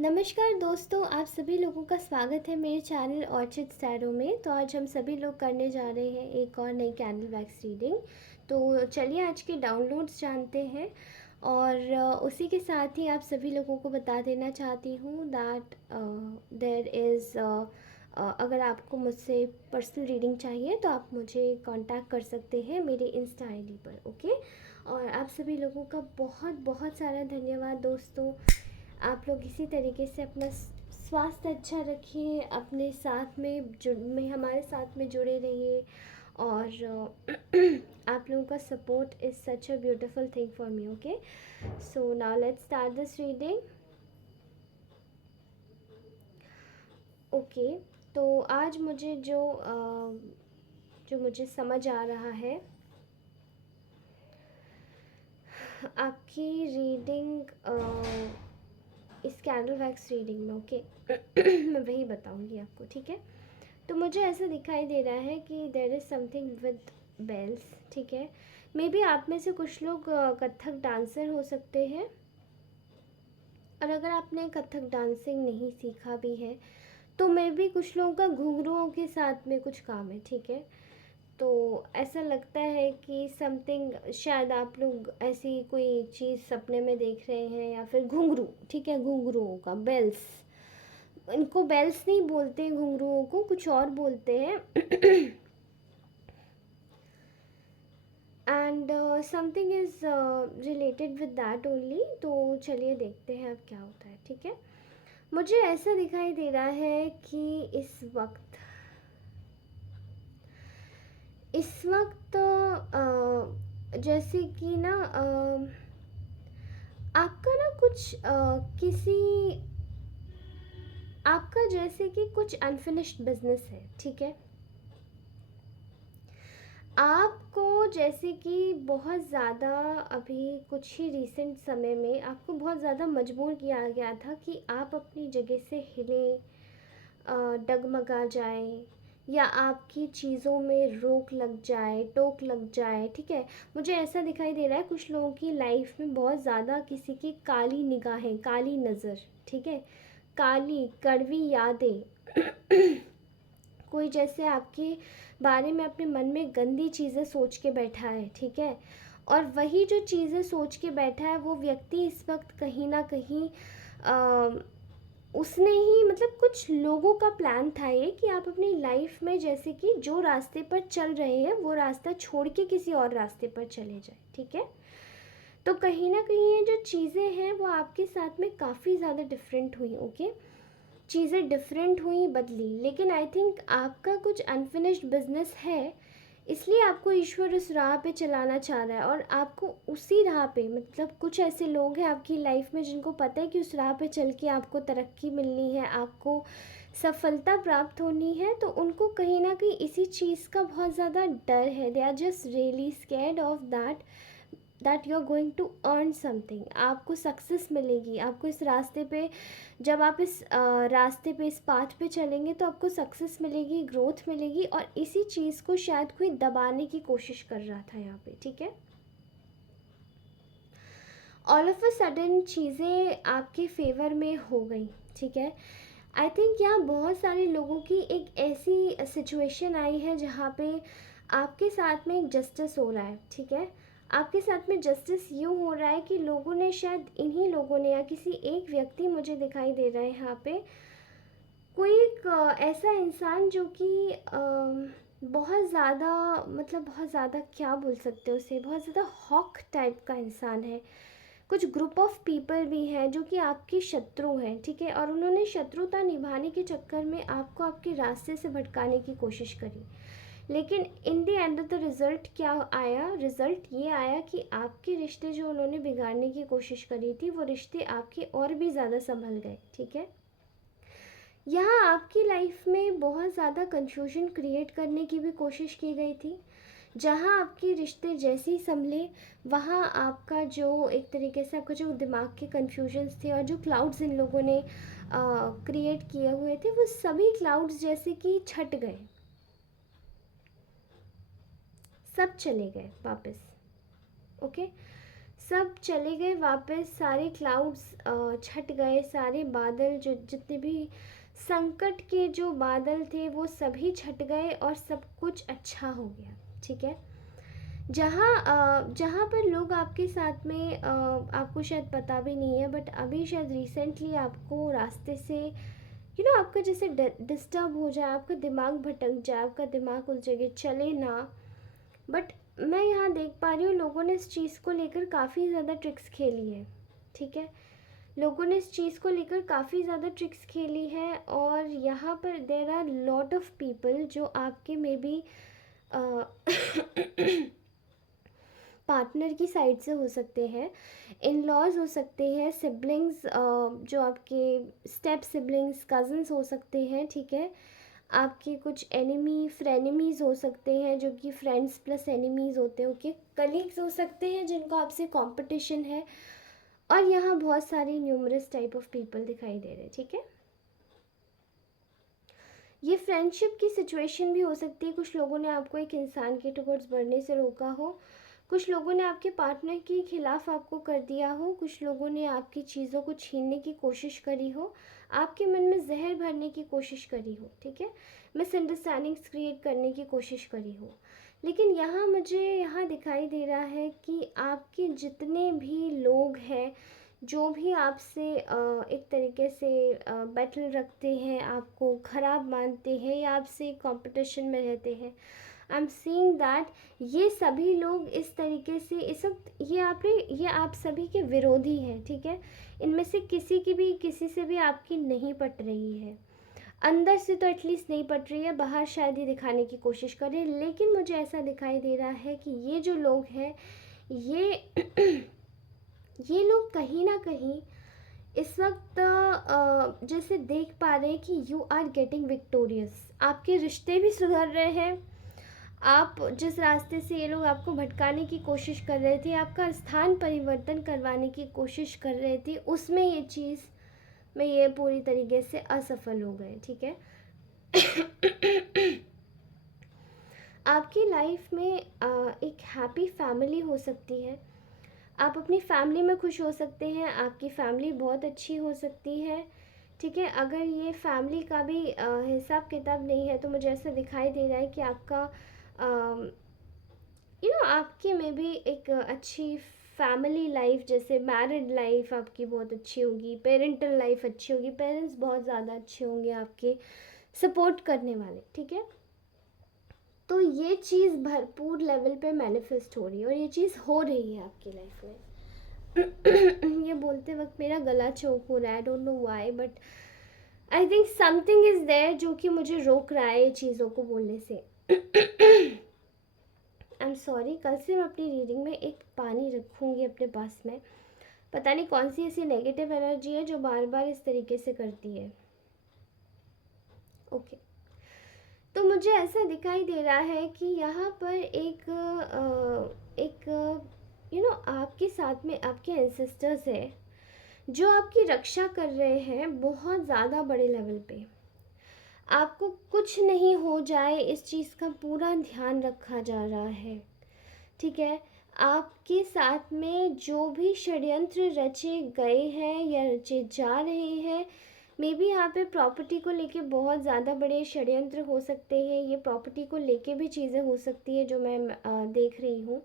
नमस्कार दोस्तों, आप सभी लोगों का स्वागत है मेरे चैनल ऑर्चिड सैरो में। तो आज हम सभी लोग करने जा रहे हैं एक और नई कैंडल वैक्स रीडिंग। तो चलिए आज के डाउनलोड्स जानते हैं। और उसी के साथ ही आप सभी लोगों को बता देना चाहती हूँ दैट देयर इज़ अगर आपको मुझसे पर्सनल रीडिंग चाहिए तो आप मुझे कांटेक्ट कर सकते हैं मेरे इंस्टा आईडी पर। ओके। और आप सभी लोगों का बहुत बहुत सारा धन्यवाद दोस्तों। आप लोग इसी तरीके से अपना स्वास्थ्य अच्छा रखिए, अपने साथ में हमारे साथ में जुड़े रहिए। और आप लोगों का support is such a beautiful thing for me. Okay, so now let's start this reading. Okay, तो आज मुझे जो मुझे समझ आ रहा है आपकी रीडिंग इस कैंडल वैक्स रीडिंग में। ओके मैं वही बताऊंगी आपको, ठीक है। तो मुझे ऐसा दिखाई दे रहा है कि there is something with bells, ठीक है। मे बी आप में से कुछ लोग कथक डांसर हो सकते हैं, और अगर आपने कथक डांसिंग नहीं सीखा भी है तो मे बी कुछ लोगों का घुंघरुओं के साथ में कुछ काम है, ठीक है। तो ऐसा लगता है कि समथिंग, शायद आप लोग ऐसी कोई चीज़ सपने में देख रहे हैं, या फिर घुंघरू, ठीक है, घुंघरुओं का बेल्स। इनको बेल्स नहीं बोलते हैं, घुंघरुओं को कुछ और बोलते हैं। And something is related with that only. तो चलिए देखते हैं अब क्या होता है, ठीक है। मुझे ऐसा दिखाई दे रहा है कि इस वक्त जैसे कि ना आपका ना कुछ किसी आपका जैसे कि कुछ अनफिनिश्ड बिजनेस है, ठीक है। आपको जैसे कि बहुत ज़्यादा अभी कुछ ही रिसेंट समय में आपको बहुत ज़्यादा मजबूर किया गया था कि आप अपनी जगह से हिलें, डगमगा जाएं, या आपकी चीज़ों में रोक लग जाए, टोक लग जाए, ठीक है। मुझे ऐसा दिखाई दे रहा है कुछ लोगों की लाइफ में बहुत ज़्यादा किसी की काली निगाहें, काली नज़र, ठीक है, काली कड़वी यादें। कोई जैसे आपके बारे में अपने मन में गंदी चीज़ें सोच के बैठा है, ठीक है। और वही जो चीज़ें सोच के बैठा है वो व्यक्ति इस वक्त कहीं ना कहीं उसने ही, मतलब कुछ लोगों का प्लान था ये कि आप अपनी लाइफ में जैसे कि जो रास्ते पर चल रहे हैं वो रास्ता छोड़ के किसी और रास्ते पर चले जाए, ठीक है। तो कहीं ना कहीं ये जो चीज़ें हैं वो आपके साथ में काफ़ी ज़्यादा डिफरेंट हुई। ओके, चीज़ें डिफरेंट हुई, बदली, लेकिन आई थिंक आपका कुछ अनफिनिश्ड बिजनेस है, इसलिए आपको ईश्वर उस राह पे चलाना चाह रहा है। और आपको उसी राह पे, मतलब कुछ ऐसे लोग हैं आपकी लाइफ में जिनको पता है कि उस राह पे चल के आपको तरक्की मिलनी है, आपको सफलता प्राप्त होनी है, तो उनको कहीं ना कहीं इसी चीज़ का बहुत ज़्यादा डर है। They are just really scared of that you are going to earn something. आपको सक्सेस मिलेगी, आपको इस रास्ते पे, जब आप इस रास्ते पे, इस पाथ पे चलेंगे तो आपको सक्सेस मिलेगी, ग्रोथ मिलेगी। और इसी चीज़ को शायद कोई दबाने की कोशिश कर रहा था यहाँ पे, ठीक है। ऑल ऑफ अ सडन चीज़ें आपके फेवर में हो गई, ठीक है। आई थिंक यहाँ बहुत सारे लोगों की एक ऐसी सिचुएशन आई है जहाँ पे आपके साथ में एक जस्टिस हो रहा है, ठीक है। आपके साथ में जस्टिस यूँ हो रहा है कि लोगों ने, शायद इन्हीं लोगों ने, या किसी एक व्यक्ति, मुझे दिखाई दे रहा है यहाँ पे कोई एक ऐसा इंसान जो कि बहुत ज़्यादा, मतलब बहुत ज़्यादा क्या बोल सकते हो उसे, बहुत ज़्यादा हॉक टाइप का इंसान है। कुछ ग्रुप ऑफ पीपल भी हैं जो कि आपके शत्रु हैं, ठीक है। और उन्होंने शत्रुता निभाने के चक्कर में आपको आपके रास्ते से भटकाने की कोशिश करी, लेकिन in the end of the result क्या आया, रिज़ल्ट ये आया कि आपके रिश्ते जो उन्होंने बिगाड़ने की कोशिश करी थी वो रिश्ते आपके और भी ज़्यादा संभल गए, ठीक है। यहाँ आपकी लाइफ में बहुत ज़्यादा कन्फ्यूजन क्रिएट करने की भी कोशिश की गई थी। जहाँ आपके रिश्ते जैसे ही संभले, वहाँ आपका जो एक तरीके से आपका जो दिमाग के कन्फ्यूजन्स थे और जो क्लाउड्स इन लोगों ने क्रिएट किए हुए थे, वो सभी क्लाउड्स जैसे कि छट गए, सब चले गए वापस। ओके, सब चले गए वापस, सारे क्लाउड्स छट गए, सारे बादल जो जितने भी संकट के जो बादल थे वो सभी छट गए और सब कुछ अच्छा हो गया। ठीक है, जहाँ पर लोग आपके साथ में आपको शायद पता भी नहीं है, बट अभी शायद रिसेंटली आपको रास्ते से आपका जैसे डिस्टर्ब हो जाए, आपका दिमाग भटक जाए, आपका दिमाग उस जगह चले ना। बट मैं यहाँ देख पा रही हूँ लोगों ने इस चीज़ को लेकर काफ़ी ज़्यादा ट्रिक्स खेली है। ठीक है, लोगों ने इस चीज़ को लेकर काफ़ी ज़्यादा ट्रिक्स खेली है, और यहाँ पर there are lot of people जो आपके में भी पार्टनर की साइड से हो सकते हैं, इन लॉज हो सकते हैं, सिबलिंग्स जो आपके स्टेप सिबलिंग्स, कज़न्स हो सकते हैं। ठीक है, आपके कुछ एनिमी फ्रेनेमीज़ हो सकते हैं जो कि फ्रेंड्स प्लस एनिमीज़ होते हैं। ओके, कलीग्स हो सकते हैं जिनको आपसे कंपटीशन है, और यहाँ बहुत सारे न्यूमरस टाइप ऑफ पीपल दिखाई दे रहे हैं। ठीक है, ये फ्रेंडशिप की सिचुएशन भी हो सकती है। कुछ लोगों ने आपको एक इंसान के टुवर्ड्स बढ़ने से रोका हो, कुछ लोगों ने आपके पार्टनर के खिलाफ आपको कर दिया हो, कुछ लोगों ने आपकी चीज़ों को छीनने की कोशिश करी हो, आपके मन में जहर भरने की कोशिश करी हो। ठीक है, मिसअंडरस्टैंडिंग्स क्रिएट करने की कोशिश करी हो। लेकिन यहाँ दिखाई दे रहा है कि आपके जितने भी लोग हैं, जो भी आपसे एक तरीके से बैटल रखते हैं, आपको ख़राब मानते हैं या आपसे कंपटीशन में रहते हैं, आई एम सीइंग दैट ये सभी लोग इस तरीके से इस वक्त ये आप सभी के विरोधी हैं। ठीक है, इनमें से किसी से भी आपकी नहीं पट रही है, अंदर से तो एटलीस्ट नहीं पट रही है, बाहर शायद ये दिखाने की कोशिश करें। लेकिन मुझे ऐसा दिखाई दे रहा है कि ये जो लोग हैं, ये ये लोग कहीं ना कहीं इस वक्त जैसे देख पा रहे हैं कि यू आर गेटिंग विक्टोरियस, आपके रिश्ते भी सुधर रहे हैं। आप जिस रास्ते से ये लोग आपको भटकाने की कोशिश कर रहे थे, आपका स्थान परिवर्तन करवाने की कोशिश कर रहे थे, उसमें ये चीज़ में ये पूरी तरीके से असफल हो गए। ठीक है, आपकी लाइफ में एक हैप्पी फैमिली हो सकती है, आप अपनी फैमिली में खुश हो सकते हैं, आपकी फैमिली बहुत अच्छी हो सकती है। ठीक है, अगर ये फैमिली का भी हिसाब किताब नहीं है, तो मुझे ऐसा दिखाई दे रहा है कि आपका आपके में भी एक अच्छी फैमिली लाइफ, जैसे मैरिड लाइफ आपकी बहुत अच्छी होगी, पेरेंटल लाइफ अच्छी होगी, पेरेंट्स बहुत ज़्यादा अच्छे होंगे आपके, सपोर्ट करने वाले। ठीक है, तो ये चीज़ भरपूर लेवल पे मैनिफेस्ट हो रही है, और ये चीज़ हो रही है आपकी लाइफ में। ये बोलते वक्त मेरा गला चोक हो रहा है, I don't know why, but I think something is there जो कि मुझे रोक रहा है ये चीज़ों को बोलने से। आई एम सॉरी, कल से मैं अपनी रीडिंग में एक पानी रखूँगी अपने पास में, पता नहीं कौन सी ऐसी नेगेटिव एनर्जी है जो बार बार इस तरीके से करती है। ओके, तो मुझे ऐसा दिखाई दे रहा है कि यहाँ पर एक आपके साथ में आपके एंसेस्टर्स है जो आपकी रक्षा कर रहे हैं बहुत ज़्यादा बड़े लेवल पे। आपको कुछ नहीं हो जाए इस चीज़ का पूरा ध्यान रखा जा रहा है। ठीक है, आपके साथ में जो भी षड्यंत्र रचे गए हैं या रचे जा रहे हैं, मे बी यहाँ पे प्रॉपर्टी को लेके बहुत ज़्यादा बड़े षड्यंत्र हो सकते हैं, ये प्रॉपर्टी को लेके भी चीज़ें हो सकती है जो मैं देख रही हूँ।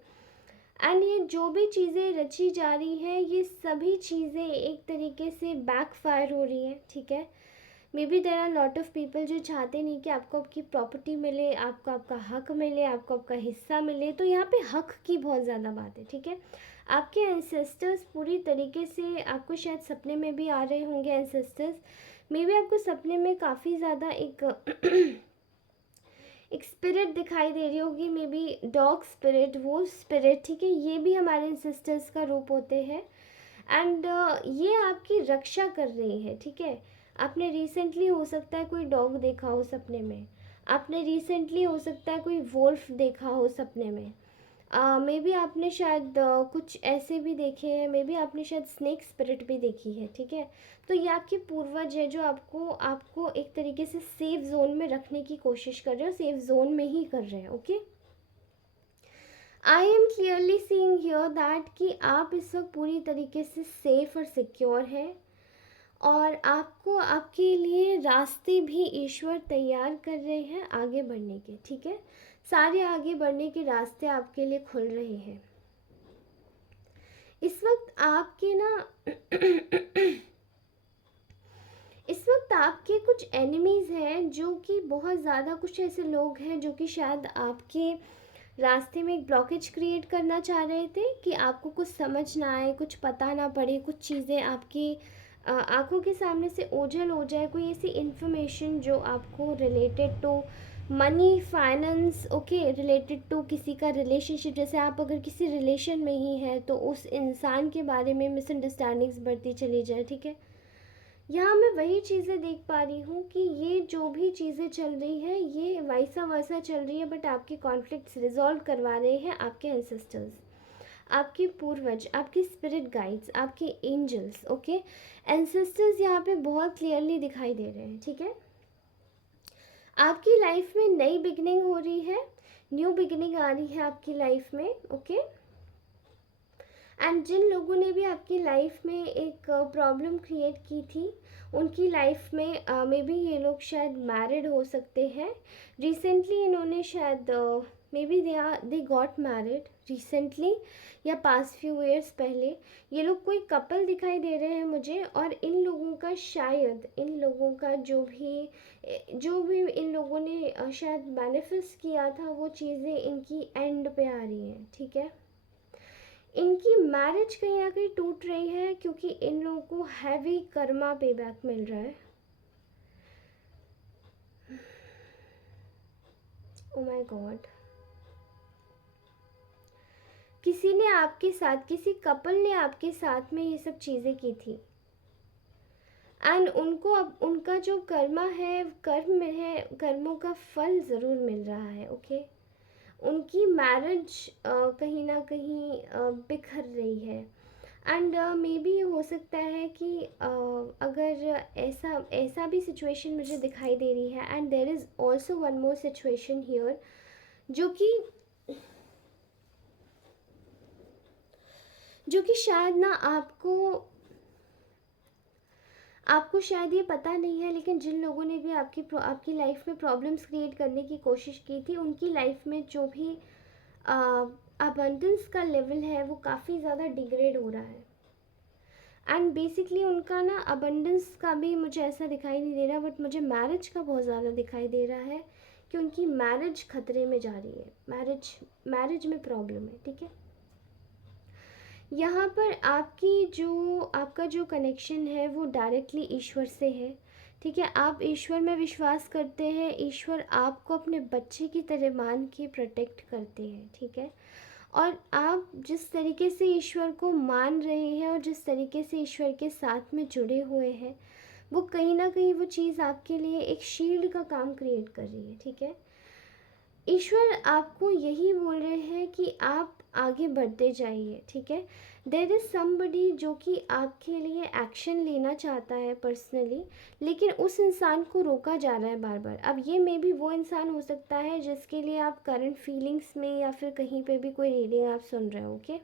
एंड ये जो भी चीज़ें रची जा रही हैं, ये सभी चीज़ें एक तरीके से बैकफायर हो रही हैं। ठीक है, maybe there are lot of people जो चाहते नहीं कि आपको आपकी प्रॉपर्टी मिले, आपको आपका हक मिले, आपको आपका हिस्सा मिले, तो यहाँ पे हक की बहुत ज़्यादा बात है। ठीक है, आपके एंसेस्टर्स पूरी तरीके से आपको शायद सपने में भी आ रहे होंगे। एंसेस्टर्स मे बी आपको सपने में काफ़ी ज़्यादा एक एक स्पिरिट दिखाई दे रही होगी, मे बी डॉग स्पिरिट, वो स्पिरिट। ठीक है, ये भी हमारे एंसेस्टर्स का रूप होते हैं, एंड ये आपकी रक्षा कर रही है। ठीक है, आपने रिसेंटली हो सकता है कोई डॉग देखा हो सपने में, आपने रिसेंटली हो सकता है कोई वोल्फ देखा हो सपने में, मे बी आपने शायद कुछ ऐसे भी देखे हैं, मे बी आपने शायद स्नेक स्पिरिट भी देखी है। ठीक है, तो ये आपके पूर्वज है जो आपको आपको एक तरीके से सेफ जोन में रखने की कोशिश कर रहे हो, सेफ जोन में ही कर रहे हैं। Okay, I am clearly seeing here that कि आप इस वक्त पूरी तरीके से सेफ और सिक्योर हैं, और आपको आपके लिए रास्ते भी ईश्वर तैयार कर रहे हैं आगे बढ़ने के, ठीक है। सारे आगे बढ़ने के रास्ते आपके लिए खुल रहे हैं। इस वक्त आपके ना इस वक्त आपके कुछ एनिमीज़ हैं, जो कि बहुत ज़्यादा, कुछ ऐसे लोग हैं जो कि शायद आपके रास्ते में एक ब्लॉकेज क्रिएट करना चाह रहे थे कि आपको कुछ समझ ना आए, कुछ पता ना पड़े, कुछ चीज़ें आपकी आंखों के सामने से ओझल हो जाए, कोई ऐसी इन्फॉर्मेशन जो आपको related to money, finance, okay, related to किसी का रिलेशनशिप, जैसे आप अगर किसी रिलेशन में ही हैं तो उस इंसान के बारे में मिसअंडरस्टैंडिंग्स बढ़ती चली जाए, ठीक है। यहाँ मैं वही चीज़ें देख पा रही हूँ कि ये जो भी चीज़ें चल रही हैं ये वैसा वैसा चल रही है, बट आपके कॉन्फ्लिक्ट्स रिजॉल्व करवा रहे हैं आपके एंसेस्टर्स, आपके पूर्वज, आपके स्पिरिट गाइड्स, आपके एंजल्स, ओके। एंसेस्टर्स यहाँ पे बहुत क्लियरली दिखाई दे रहे हैं, ठीक है। आपकी लाइफ में नई बिगनिंग हो रही है, न्यू बिगनिंग आ रही है आपकी लाइफ में, ओके। एंड जिन लोगों ने भी आपकी लाइफ में एक प्रॉब्लम क्रिएट की थी, उनकी लाइफ में मे बी ये लोग शायद मैरिड हो सकते हैं। रिसेंटली इन्होंने शायद may be they got married recently, या पास्ट फ्यू ईयर्स पहले। ये लोग कोई कपल दिखाई दे रहे हैं मुझे, और इन लोगों का शायद, इन लोगों का जो भी इन लोगों ने शायद मैनिफेस्ट किया था, वो चीज़ें इनकी एंड पे आ रही हैं, ठीक है। इनकी मैरिज कहीं ना कहीं टूट रही है, क्योंकि इन लोगों को हैवी कर्मा पे बैक मिल रहा है। ओ माय गॉड, किसी ने आपके साथ, किसी कपल ने आपके साथ में ये सब चीज़ें की थी, एंड उनको अब उनका जो कर्मा है, कर्म है, कर्मों का फल ज़रूर मिल रहा है, ओके। उनकी मैरिज कहीं ना कहीं बिखर रही है, एंड मे बी हो सकता है कि अगर ऐसा ऐसा भी सिचुएशन मुझे दिखाई दे रही है, and there is also one more situation here, जो कि शायद ना आपको शायद ये पता नहीं है, लेकिन जिन लोगों ने भी आपकी लाइफ में प्रॉब्लम्स क्रिएट करने की कोशिश की थी, उनकी लाइफ में जो भी अबंडेंस का लेवल है वो काफ़ी ज़्यादा डिग्रेड हो रहा है। एंड बेसिकली उनका ना अबंडेंस का भी मुझे ऐसा दिखाई नहीं दे रहा, बट मुझे मैरिज का बहुत ज़्यादा दिखाई दे रहा है, कि उनकी मैरिज खतरे में जा रही है, मैरिज में प्रॉब्लम है, ठीक है। यहाँ पर आपका जो कनेक्शन है वो डायरेक्टली ईश्वर से है, ठीक है। आप ईश्वर में विश्वास करते हैं, ईश्वर आपको अपने बच्चे की तरह मान के प्रोटेक्ट करते हैं, ठीक है। और आप जिस तरीके से ईश्वर को मान रहे हैं और जिस तरीके से ईश्वर के साथ में जुड़े हुए हैं, वो कहीं ना कहीं वो चीज़ आपके लिए एक शील्ड का काम क्रिएट कर रही है, ठीक है। ईश्वर आपको यही बोल रहे हैं कि आप आगे बढ़ते जाइए, ठीक है। देर इज़ समबडी जो कि आपके लिए एक्शन लेना चाहता है पर्सनली, लेकिन उस इंसान को रोका जा रहा है बार बार। अब ये मे बी वो इंसान हो सकता है जिसके लिए आप करंट फीलिंग्स में या फिर कहीं पे भी कोई रीडिंग आप सुन रहे हो, ओके।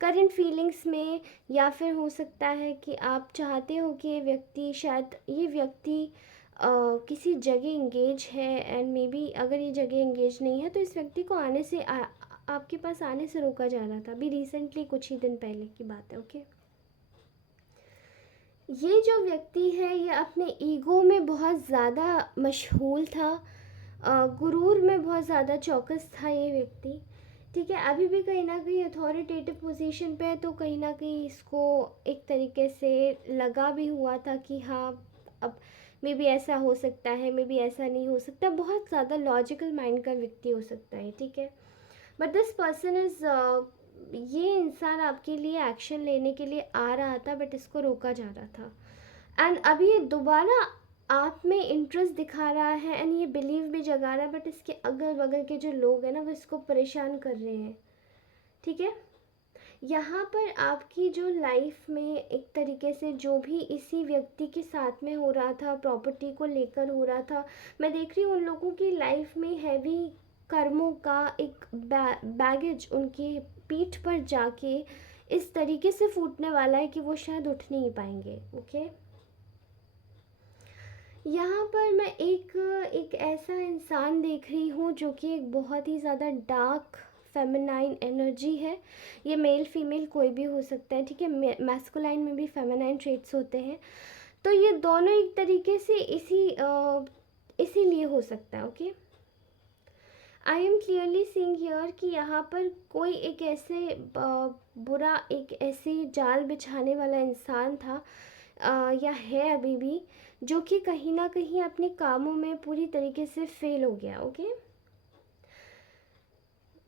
करंट फीलिंग्स में, या फिर हो सकता है कि आप चाहते हो कि ये व्यक्ति किसी जगह इंगेज है, एंड मे बी अगर ये जगह इंगेज नहीं है तो इस व्यक्ति को आपके पास आने से रोका जा रहा था। अभी रिसेंटली कुछ ही दिन पहले की बात है, ओके। ये जो व्यक्ति है ये अपने ईगो में बहुत ज़्यादा मशहूर था, गुरूर में बहुत ज़्यादा चौकस था ये व्यक्ति, ठीक है। अभी भी कहीं ना कहीं अथॉरिटेटिव पोजीशन पे है, तो कहीं ना कहीं इसको एक तरीके से लगा भी हुआ था कि हाँ, अब मे बी ऐसा हो सकता है, मे बी ऐसा नहीं हो सकता, बहुत ज़्यादा लॉजिकल माइंड का व्यक्ति हो सकता है, ठीक है। बट दिस पर्सन इज़ ये इंसान आपके लिए एक्शन लेने के लिए आ रहा था, बट इसको रोका जा रहा था, एंड अभी ये दोबारा आप में इंटरेस्ट दिखा रहा है, एंड ये बिलीव भी जगा रहा है, बट इसके अगल बगल के जो लोग हैं ना वो इसको परेशान कर रहे हैं, ठीक है। यहाँ पर आपकी जो लाइफ में एक तरीके से जो भी इसी व्यक्ति के साथ में हो रहा था, प्रॉपर्टी को लेकर हो रहा था, मैं देख रही हूँ उन लोगों की लाइफ में हैवी कर्मों का एक बैगेज उनके पीठ पर जाके इस तरीके से फूटने वाला है कि वो शायद उठ नहीं पाएंगे। ओके, यहाँ पर मैं एक एक ऐसा इंसान देख रही हूँ जो कि एक बहुत ही ज़्यादा डार्क फेमिनाइन एनर्जी है। ये मेल फीमेल कोई भी हो सकता है, ठीक है। मैस्कुलाइन में भी फेमिनाइन ट्रेट्स होते हैं, तो ये दोनों एक तरीके से इसीलिए हो सकता है। Okay, I am clearly seeing here कि यहाँ पर कोई एक ऐसे बुरा, एक ऐसे जाल बिछाने वाला इंसान था या है अभी भी, जो कि कहीं ना कहीं अपने कामों में पूरी तरीके से फेल हो गया। ओके,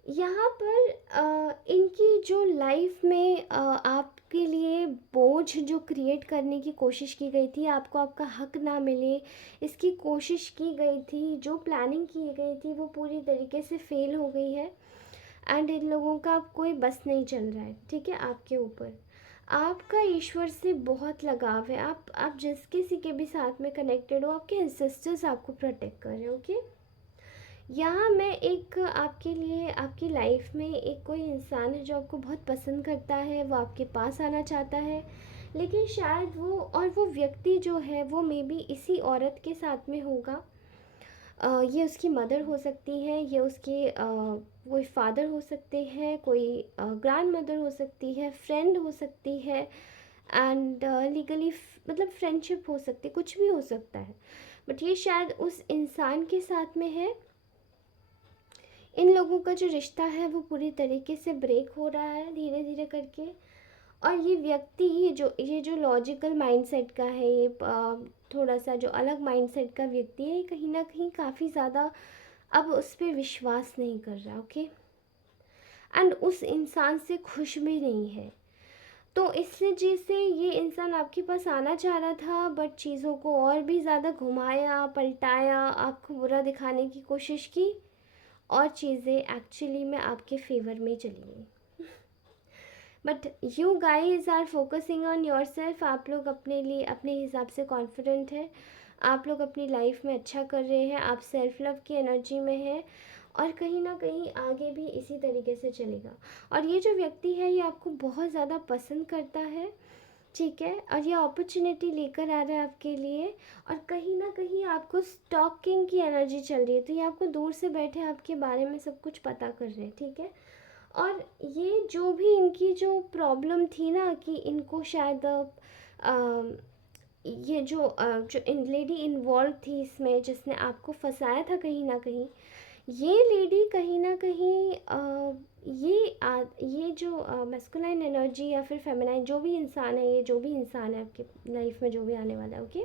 यहाँ पर इनकी जो लाइफ में आपके लिए बोझ जो क्रिएट करने की कोशिश की गई थी, आपको आपका हक ना मिले इसकी कोशिश की गई थी, जो प्लानिंग की गई थी वो पूरी तरीके से फेल हो गई है। एंड इन लोगों का कोई बस नहीं चल रहा है, ठीक है। आपके ऊपर आपका ईश्वर से बहुत लगाव है। आप जिस किसी के भी साथ में कनेक्टेड हो, आपके एंसेस्टर्स आपको प्रोटेक्ट कर रहे हैं। ओके, यहाँ मैं एक आपके लिए, आपकी लाइफ में एक कोई इंसान है जो आपको बहुत पसंद करता है, वो आपके पास आना चाहता है, लेकिन शायद वो व्यक्ति जो है वो मे बी इसी औरत के साथ में होगा। ये उसकी मदर हो सकती है, ये उसके कोई फादर हो सकते हैं, कोई ग्रैंड मदर हो सकती है, फ्रेंड हो सकती है, एंड लीगली मतलब फ्रेंडशिप हो सकती है, कुछ भी हो सकता है। बट ये शायद उस इंसान के साथ में है। इन लोगों का जो रिश्ता है वो पूरी तरीके से ब्रेक हो रहा है धीरे धीरे करके। और ये व्यक्ति, ये जो लॉजिकल माइंडसेट का है, ये थोड़ा सा जो अलग माइंडसेट का व्यक्ति है, ये कहीं ना कहीं काफ़ी ज़्यादा अब उस पर विश्वास नहीं कर रहा। ओके, एंड उस इंसान से खुश भी नहीं है। तो इससे जैसे ये इंसान आपके पास आना चाह रहा था, बट चीज़ों को और भी ज़्यादा घुमाया पलटाया, आपको बुरा दिखाने की कोशिश की, और चीज़ें एक्चुअली में आपके फेवर में चली गई। But you guys are focusing on yourself. आप लोग अपने लिए अपने हिसाब से कॉन्फिडेंट है, आप लोग अपनी लाइफ में अच्छा कर रहे हैं, आप सेल्फ लव की एनर्जी में हैं, और कहीं ना कहीं आगे भी इसी तरीके से चलेगा। और ये जो व्यक्ति है ये आपको बहुत ज़्यादा पसंद करता है, ठीक है, और ये अपॉर्चुनिटी लेकर आ रहा है आपके लिए। और कहीं ना कहीं आपको स्टॉकिंग की एनर्जी चल रही है, तो ये आपको दूर से बैठे आपके बारे में सब कुछ पता कर रहे हैं, ठीक है। और ये जो भी इनकी जो प्रॉब्लम थी ना, कि इनको शायद ये जो इन लेडी इन्वॉल्व थी इसमें, जिसने आपको फंसाया था कहीं ना कहीं, ये लेडी कहीं ना कहीं ये जो मैस्कुलाइन एनर्जी या फिर फेमिनाइन जो भी इंसान है, ये जो भी इंसान है आपके लाइफ में जो भी आने वाला है, ओके,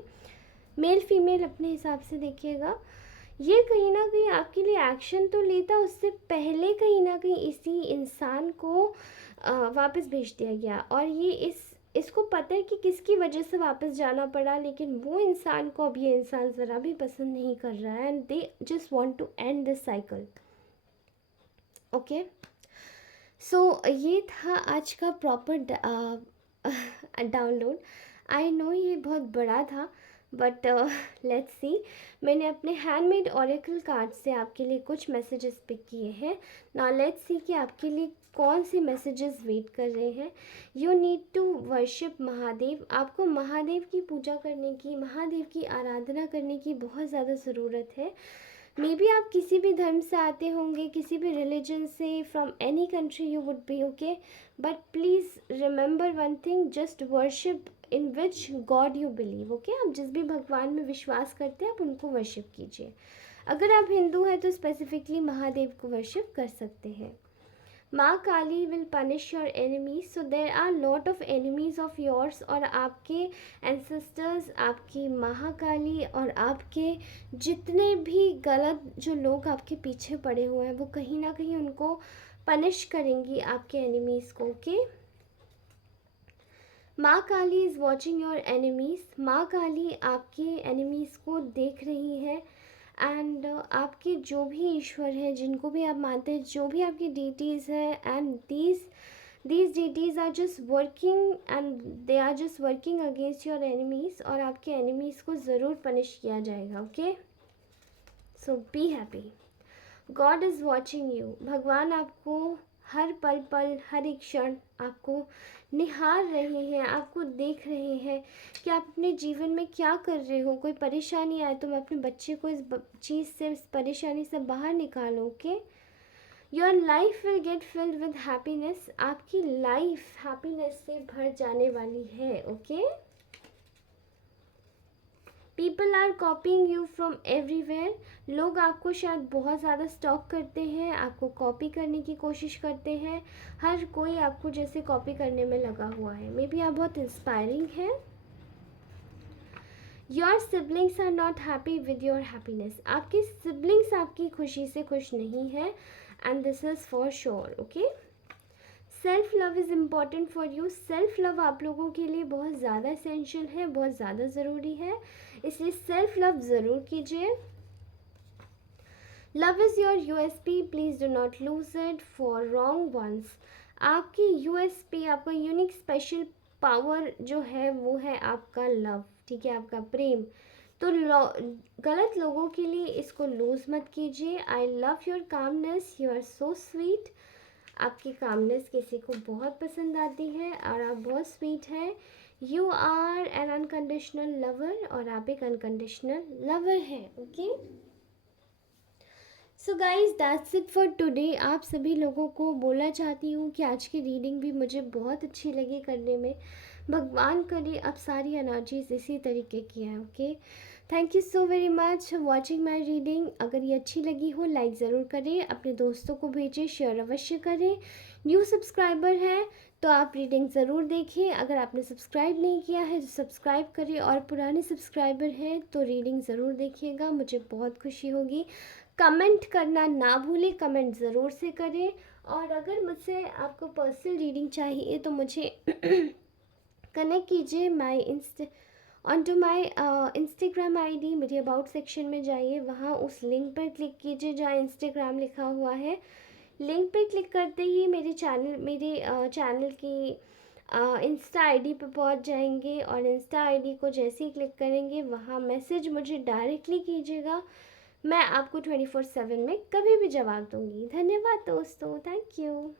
मेल फीमेल अपने हिसाब से देखिएगा, ये कहीं ना कहीं आपके लिए एक्शन तो लेता, उससे पहले कहीं ना कहीं इसी इंसान को वापस भेज दिया गया। और ये इसको पता है कि किसकी वजह से वापस जाना पड़ा, लेकिन वो इंसान को अब ये इंसान ज़रा भी पसंद नहीं कर रहा है, and they just want to end this cycle. Okay, so ये था आज का प्रॉपर डाउनलोड। आई नो ये बहुत बड़ा था, बट लेट्स सी। मैंने अपने हैंडमेड ऑरेकल कार्ड से आपके लिए कुछ मैसेजेस पिक किए हैं। नाउ लेट्स सी कि आपके लिए कौन से मैसेजेस वेट कर रहे हैं। You need to worship Mahadev. आपको महादेव की पूजा करने की, महादेव की आराधना करने की बहुत ज़्यादा ज़रूरत है। मे बी आप किसी भी धर्म से आते होंगे, किसी भी रिलीजन से, from any country you would be, okay, but please remember one thing, just worship in which God you believe. Okay, आप जिस भी भगवान में विश्वास करते हैं आप उनको वर्शिप कीजिए। अगर आप हिंदू हैं तो स्पेसिफिकली महादेव को वर्शिप कर सकते हैं। Maa Kali will punish your enemies, so there are lot of enemies of yours, और आपके एंसेस्टर्स, आपकी महाकाली और आपके जितने भी गलत जो लोग आपके पीछे पड़े हुए हैं, वो कहीं ना कहीं उनको पनिश करेंगी, आपके एनिमीज़ को। ओके, माँ काली इज़ वॉचिंग योर एनिमीज़। माँ काली आपके एनिमीज़ को देख रही है, एंड आपके जो भी ईश्वर हैं, जिनको भी आप मानते हैं, जो भी आपकी डीटीज़ है, and these deities are just working, and they are just working against your enemies, और आपके एनिमीज़ को ज़रूर पनिश किया जाएगा। Okay, so be happy. God is watching you. भगवान आपको हर पल पल, हर एक क्षण आपको निहार रहे हैं, आपको देख रहे हैं कि आप अपने जीवन में क्या कर रहे हो। कोई परेशानी आए तो मैं अपने बच्चे को इस चीज़ से, इस परेशानी से बाहर निकालो। Okay, your life will get filled with happiness. आपकी लाइफ हैप्पीनेस से भर जाने वाली है। Okay, people are copying you from everywhere. लोग आपको शायद बहुत ज़्यादा स्टॉक करते हैं, आपको कॉपी करने की कोशिश करते हैं। हर कोई आपको जैसे कॉपी करने में लगा हुआ है। मे बी आप बहुत इंस्पायरिंग हैं। Your siblings are not happy with your happiness. आपके सिबलिंग्स आपकी खुशी से खुश नहीं है, and this is for sure. Okay, self love is important for you. Self love आप लोगों के लिए बहुत ज़्यादा एसेंशियल है, बहुत ज़्यादा ज़रूरी है, इसलिए सेल्फ लव ज़रूर कीजिए। Love is your USP, please do not lose it for wrong ones. आपकी यूएसपी, आपका यूनिक स्पेशल पावर जो है वो है आपका लव, ठीक है, आपका प्रेम। तो गलत लोगों के लिए इसको लूज मत कीजिए। I love your calmness, you are so sweet. आपकी कामनेस किसी को बहुत पसंद आती है और आप बहुत स्वीट हैं। You are an unconditional lover, और आप एक अनकंडीशनल लवर हैं। Okay, so guys that's it for today. आप सभी लोगों को बोलना चाहती हूँ कि आज की रीडिंग भी मुझे बहुत अच्छी लगी करने में। भगवान करे अब सारी एनर्जीज इसी तरीके की है। Okay, thank you so very much watching my reading. अगर ये अच्छी लगी हो लाइक ज़रूर करें, अपने दोस्तों को भेजें, शेयर अवश्य करें। न्यू सब्सक्राइबर हैं तो आप रीडिंग ज़रूर देखें। अगर आपने सब्सक्राइब नहीं किया है तो सब्सक्राइब करें, और पुराने सब्सक्राइबर हैं तो रीडिंग ज़रूर देखिएगा, मुझे बहुत खुशी होगी। कमेंट करना ना भूलें, कमेंट ज़रूर से करें। और अगर मुझसे आपको पर्सनल रीडिंग चाहिए तो मुझे कनेक्ट कीजिए ऑन माई इंस्टाग्राम आईडी। मेरी अबाउट सेक्शन में जाइए, वहाँ उस लिंक पर क्लिक कीजिए जहाँ इंस्टाग्राम लिखा हुआ है। लिंक पर क्लिक करते ही मेरे चैनल की इंस्टा आईडी पे पहुँच जाएंगे, और इंस्टा आईडी को जैसे ही क्लिक करेंगे वहाँ मैसेज मुझे डायरेक्टली कीजिएगा। मैं आपको 24/7 में कभी भी जवाब दूंगी। धन्यवाद दोस्तों, थैंक यू।